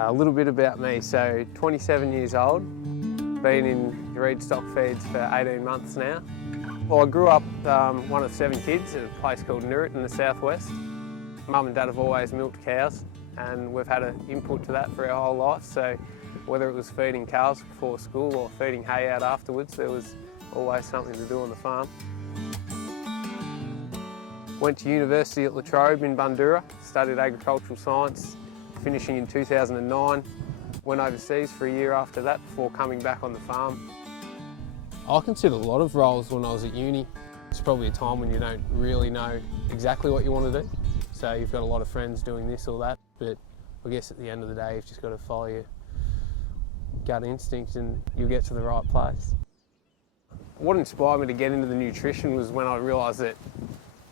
A little bit about me. So 27 years old, been in Reid Stockfeeds for 18 months now. Well, I grew up one of 7 kids at a place called Nutritionist in the southwest. Mum and Dad have always milked cows and we've had an input to that for our whole life. So whether it was feeding cows before school or feeding hay out afterwards, there was always something to do on the farm. Went to university at La Trobe in Bundoora, studied agricultural science, finishing in 2009. Went overseas for a year after that before coming back on the farm. I considered a lot of roles when I was at uni. It's probably a time when you don't really know exactly what you want to do. So you've got a lot of friends doing this or that, but I guess at the end of the day you've just got to follow your gut instinct and you'll get to the right place. What inspired me to get into the nutrition was when I realised that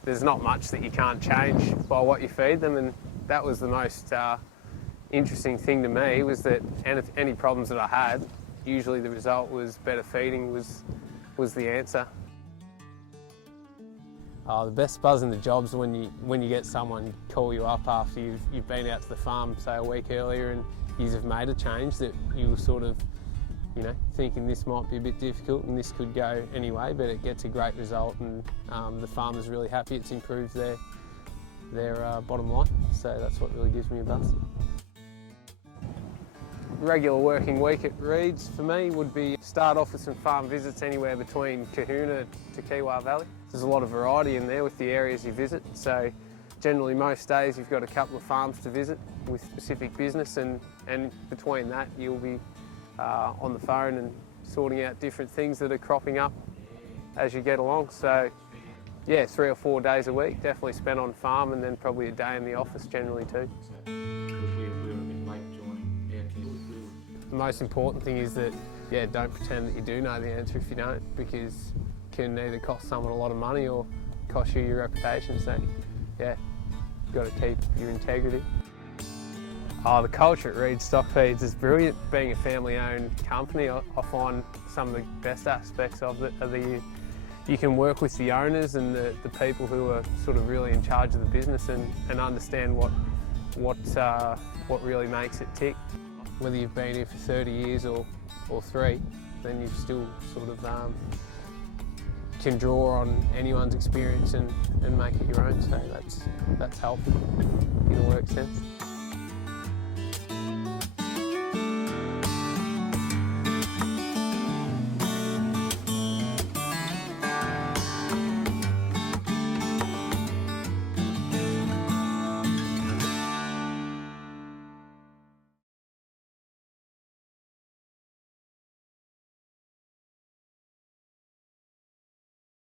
there's not much that you can't change by what you feed them, and that was the most interesting thing to me, was that any problems that I had, usually the result was better feeding was the answer. The best buzz in the job's when you get someone call you up after you've been out to the farm, say a week earlier, and you have made a change that you were sort of, thinking this might be a bit difficult and this could go anyway, but it gets a great result and the farmer's really happy. It's improved their bottom line, so that's what really gives me a buzz. Regular working week at Reid's for me would be start off with some farm visits anywhere between Kahuna to Kiwa Valley. There's a lot of variety in there with the areas you visit, so generally most days you've got a couple of farms to visit with specific business, and between that you'll be on the phone and sorting out different things that are cropping up as you get along. So yeah, 3 or 4 days a week definitely spent on farm, and then probably a day in the office generally too. The most important thing is that, don't pretend that you do know the answer if you don't, because it can either cost someone a lot of money or cost you your reputation. So yeah, you've got to keep your integrity. The culture at Reid Stockfeeds is brilliant. Being a family-owned company, I find some of the best aspects of it are you can work with the owners and the people who are sort of really in charge of the business and understand what really makes it tick. Whether you've been here for 30 years or 3, then you've still sort of can draw on anyone's experience and make it your own. So that's helpful in a work sense.